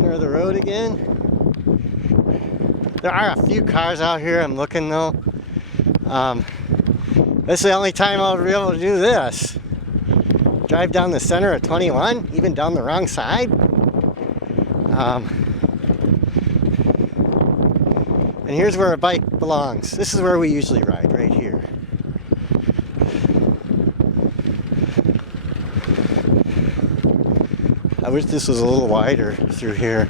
center of the road again. There are a few cars out here. I'm looking though. This is the only time I'll be able to do this. Drive down the center of 21, even down the wrong side. And here's where a bike belongs. This is where we usually ride, right here. I wish this was a little wider through here.